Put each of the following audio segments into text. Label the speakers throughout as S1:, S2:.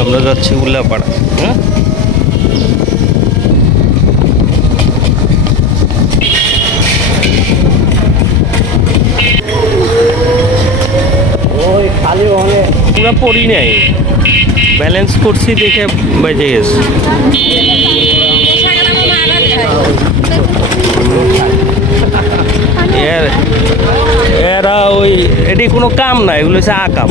S1: আমরা যাচ্ছি উল্লাপাড়া। হ্যাঁ পুরো পড়ি নাই। ব্যালেন্স করছি দেখে গেছে। এরা ওই এটি কোনো কাম না এগুলো হচ্ছে আকাম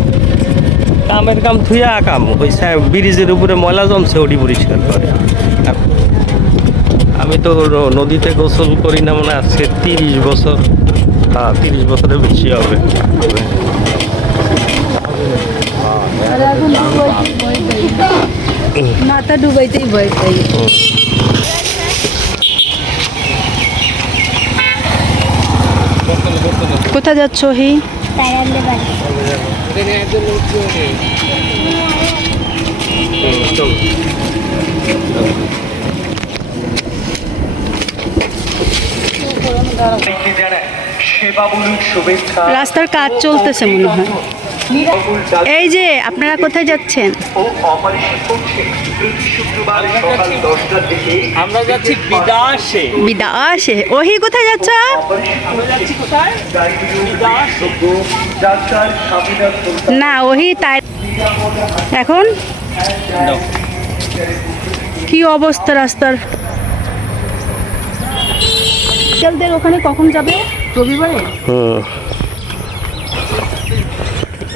S1: কামের কাম থুয়া আকাম ওই ব্রিজের উপরে ময়লা জমছে, ওটি পরিষ্কার করে। আমি তো নদীতে গোসল করি না মানে আজকে তিরিশ বছর হ্যাঁ তিরিশ বছরের বেশি হবে।
S2: মাথা ডুবাইতেই ভয় পাই। কোথায় যাচ্ছ, হি? রাস্তার কাজ চলতেছে মনে হয়। এই যে আপনারা কোথায় যাচ্ছেন?
S1: আমরা যাচ্ছি বিদাসে।
S2: বিদাসে। ওহি কোথায় যাচ্ছ? না ওহি তাই এখন? কি অবস্থা রাস্তার? বিকেলদের ওখানে কখন যাবে? রবিবারে?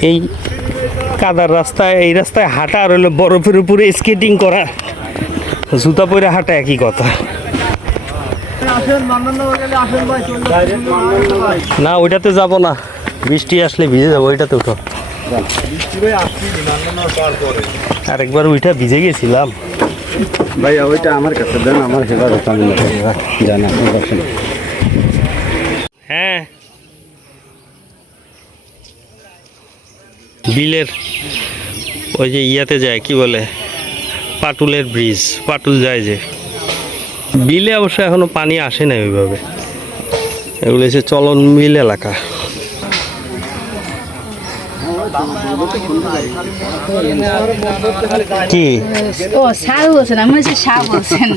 S1: এই কাদার রাস্তায় এই রাস্তায় হাঁটা আর হলো বরফের উপরে স্কেটিং করা। জুতা পরে হাঁটা একই কথা। না ওইটাতে যাব না। বৃষ্টি আসলে ভিজে যাব ওইটাতে উঠো। আরেকবার ওইটা ভিজে গেছিলাম।
S3: ভাইয়া ওইটা আমার কাছে দেন আমার হেফাজত আমি জানা কোনো কথা নেই।
S1: হ্যাঁ বিলের ওই যে ইয়াতে যায়, কি বলে? পাটুলের ব্রিজ পাটুল যায় যে। বিলে অবশ্য এখনও পানি আসে না ওইভাবে। এগুলো হচ্ছে চলন মিল এলাকা। কি?
S2: ও সার বলছেন আমি হচ্ছে শাহ বলছেন।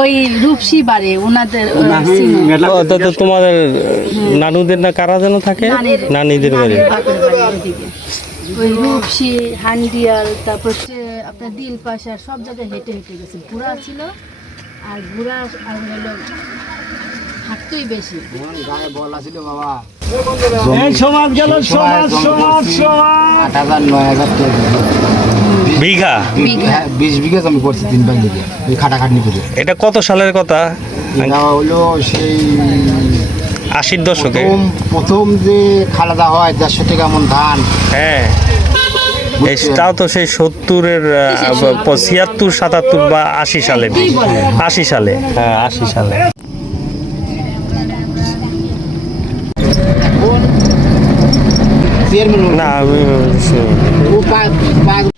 S2: ওই রূপসী বাড়ি ওনাদের
S1: তো তোমাদের নানুদের না কারা যেন থাকে? নানিদের বাড়ি।
S2: ওই রূপসী হান্ডিয়াল তারপর আপনার দিল পাশার সব জায়গায় হেঁটে হেঁটে গেছে। ঘোড়া ছিল আর ঘোড়া আর হলো হাঁটতেই বেশি।
S1: সমাজ গেল সমাজ সমাজ
S3: আট হাজার নয় হাজার
S1: বিঘা?
S2: বিঘা।
S3: হ্যাঁ, বিশ বিঘা আমি করছি তিন ভাই মিলিয়ে ওই খাটাখাটনি করে।
S1: এটা কত সালের কথা?
S3: হলো সেই
S1: আশির দশকে।
S3: প্রথম যে খালাদা হয় দেড়শো টাকা এমন ধান।
S1: হ্যাঁ। তাও তো সেই সত্তরের ছিয়াত্তর সাতাত্তর বা আশি সালে। আশি সালে। হ্যাঁ আশি সালে।
S3: চেয়ারম্যান
S1: না আমি
S3: ও পা- পা-